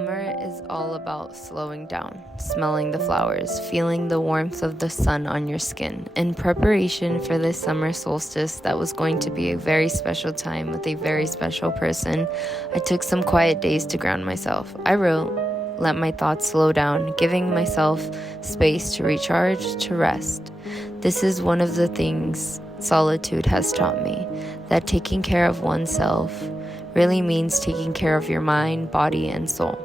Summer is all about slowing down, smelling the flowers, feeling the warmth of the sun on your skin. In preparation for this summer solstice that was going to be a very special time with a very special person, I took some quiet days to ground myself. I wrote, let my thoughts slow down, giving myself space to recharge, to rest. This is one of the things solitude has taught me, that taking care of oneself really means taking care of your mind, body, and soul.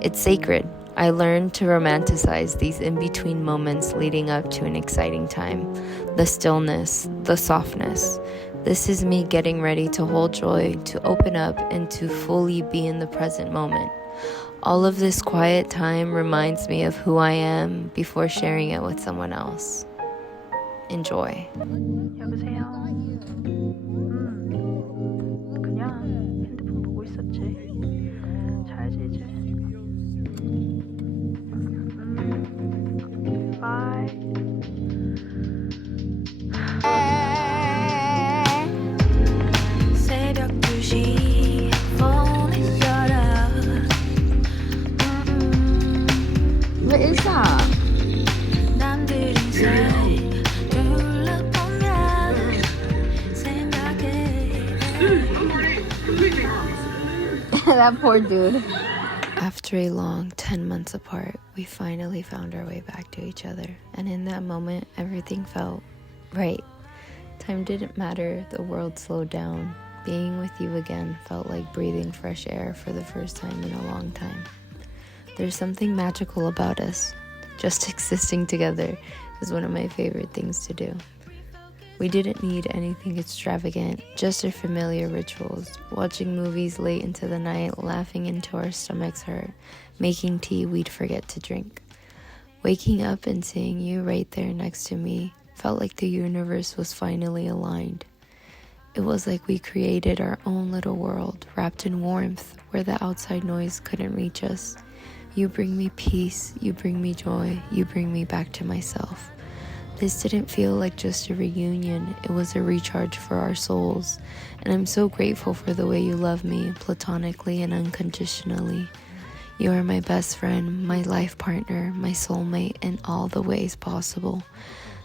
It's sacred. I learned to romanticize these in-between moments leading up to an exciting time. The stillness, the softness. This is me getting ready to hold joy, to open up, and to fully be in the present moment. All of this quiet time reminds me of who I am before sharing it with someone else. Enjoy. 여보세요? 그냥 핸드폰 보고 있었지. 자야지 이제. 바이. 새벽 2시 폰을 열어. What is that? 남들 인생 둘러보면 생각해. That poor dude. After a long 10 months apart, we finally found our way back to each other. And in that moment, everything felt right. Time didn't matter, the world slowed down. Being with you again felt like breathing fresh air for the first time in a long time. There's something magical about us. Just existing together is one of my favorite things to do. We didn't need anything extravagant, just our familiar rituals, watching movies late into the night, laughing until our stomachs hurt, making tea we'd forget to drink. Waking up and seeing you right there next to me felt like the universe was finally aligned. It was like we created our own little world, wrapped in warmth, where the outside noise couldn't reach us. You bring me peace, you bring me joy, you bring me back to myself. This didn't feel like just a reunion, it was a recharge for our souls. And I'm so grateful for the way you love me, platonically and unconditionally. You are my best friend, my life partner, my soulmate in all the ways possible.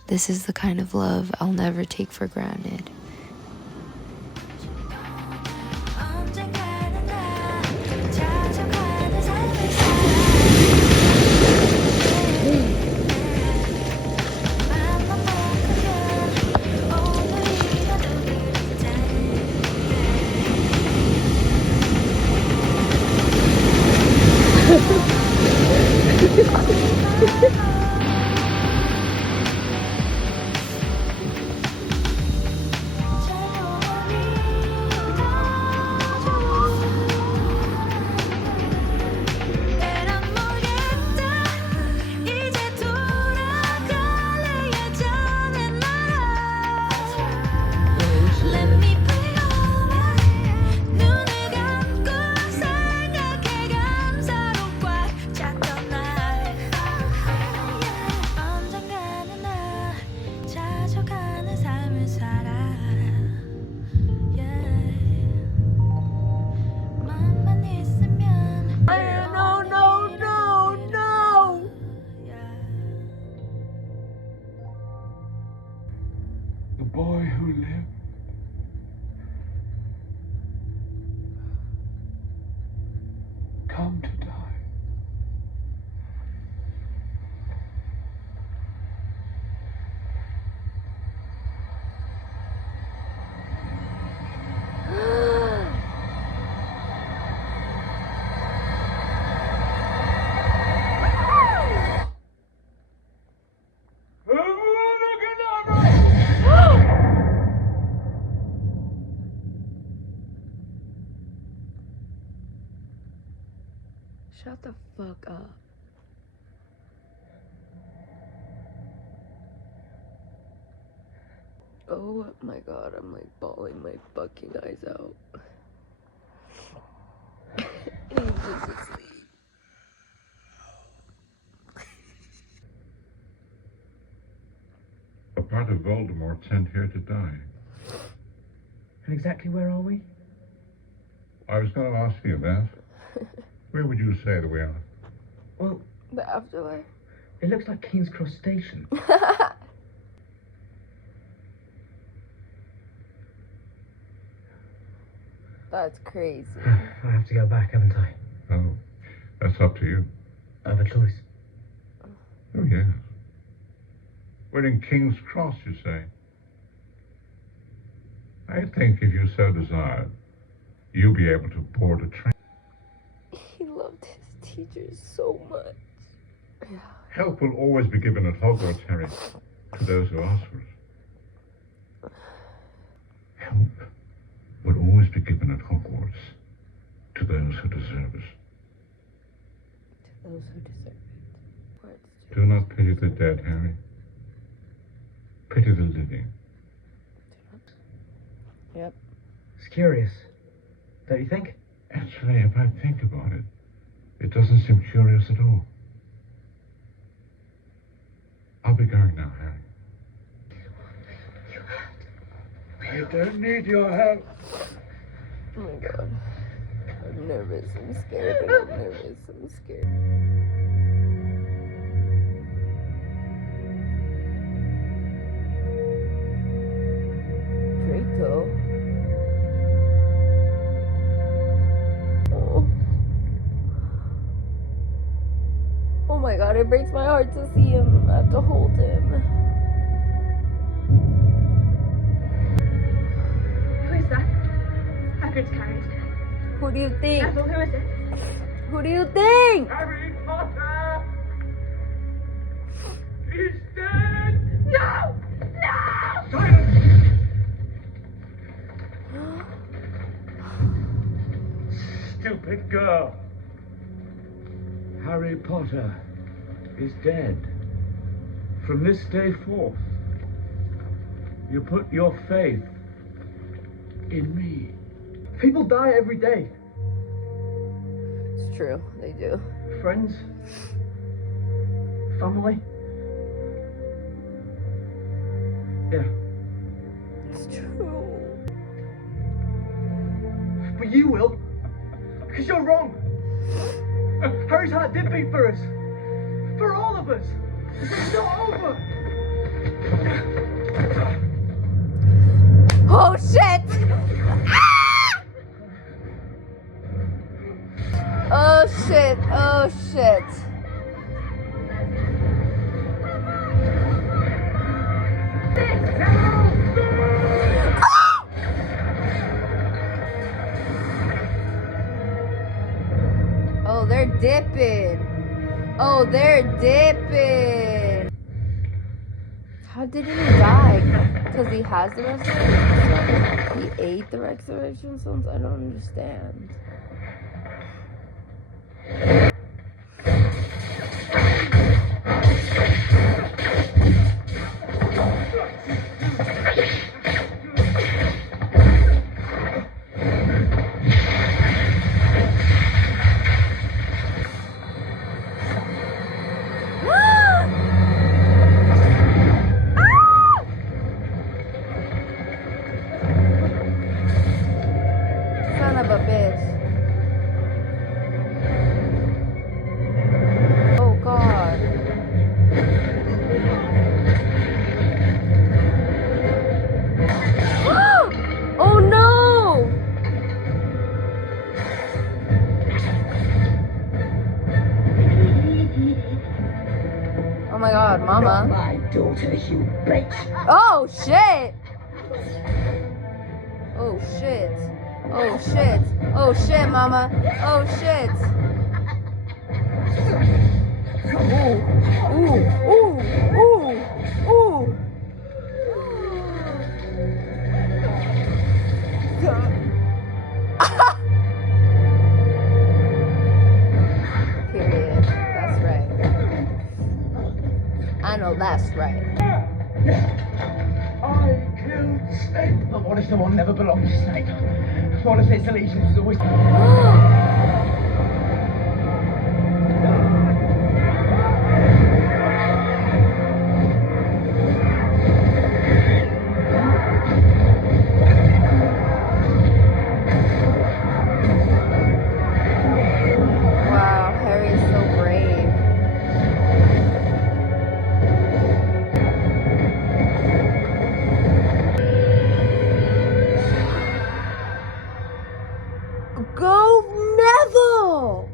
This is the kind of love I'll never take for granted. The boy who lived come to die. Shut the fuck up. Oh my god, I'm like bawling my fucking eyes out. He's just asleep. A part of Voldemort sent here to die. And exactly where are we? I was going to ask you that. Where would you say that we are? Well, The afterlife. it looks like King's Cross Station. That's crazy. I have to go back, haven't I? Oh, that's up to you. I have a choice. Oh, yes. We're in King's Cross, you say? I think if you so desired, you'll be able to board a train. He loved his teachers so much. Yeah. Help will always be given at Hogwarts, Harry, to those who ask for it. Help will always be given at Hogwarts to those who deserve it. To those who deserve it. Words to Do not pity the dead, Harry. Pity the living. Yep. It's curious, don't you think? Actually, if I think about it, it doesn't seem curious at all. I'll be going now, Harry. I don't need your help. Oh my god. I'm nervous. I'm scared. I'm nervous. I'm scared. Draco. Oh. Oh my god, it breaks my heart to see him. I have to hold him. Who is that? Hagrid's carried. Who do you think? Neville, who is it? Who do you think? Harry Potter! He's dead! No! No! Silence! Stupid girl. Harry Potter is dead. From this day forth, you put your faith in me. People die every day. It's true, they do. Friends. Family. Yeah. It's true. But you will. Because you're wrong. Harry's heart did beat for us. For all of us. It's not over. Oh shit! Ah! Oh shit, oh shit. Oh, they're dipping. Oh, they're dipping. How did he die? Because he has the resurrection stones? He ate the resurrection stones? I don't understand. Son of a bitch. Oh god. Oh no! Oh my god, mama. My daughter, you bitch. Oh shit! Oh shit. Oh shit. Oh shit, mama. Oh shit. Ooh. Ooh. Ooh. Ooh. Ooh. Period. That's right. I know that's right. I killed Snape. But what if someone never belonged to Snape? What if his allegiance was always... Go Neville!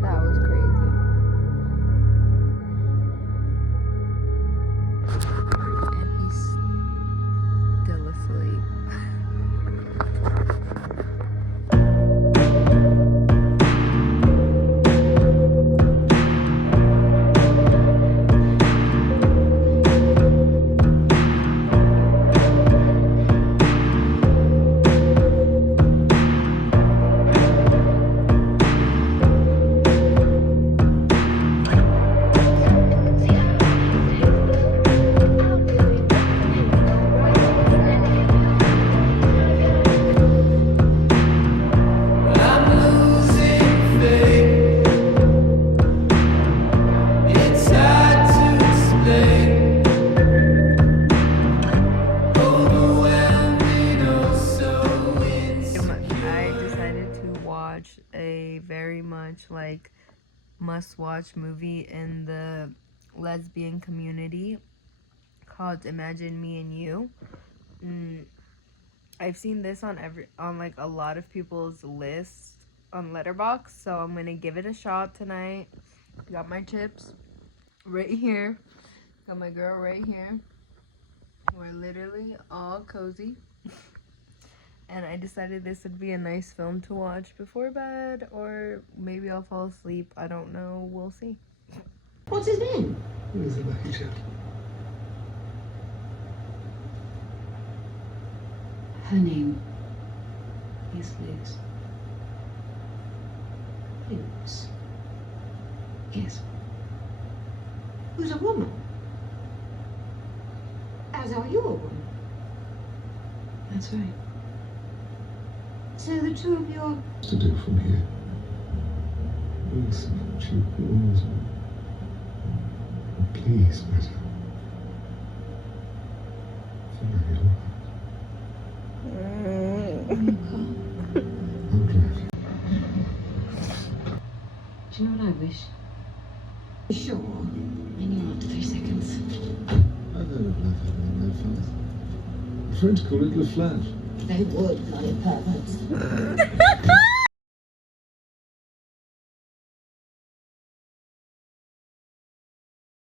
That was crazy. And he's still asleep. I decided to watch a very much like must-watch movie in the lesbian community called Imagine Me and You. I've seen this on like a lot of people's lists on Letterboxd, so I'm gonna give it a shot tonight. Got my chips right here. Got my girl right here. We're literally all cozy. And I decided this would be a nice film to watch before bed, or maybe I'll fall asleep. I don't know. We'll see. What's his name? He's a lucky chap. Her name is Liz. Liz? Yes. Who's a woman? As are you a woman? That's right. So the two of you are... To do from here. Listen, she warns me. Please, Meta. Very well. I'll drive you. Do you know what I wish? Sure. I knew after 3 seconds. I've heard of love having no fun. The French call it le flash. They would, bloody perverts.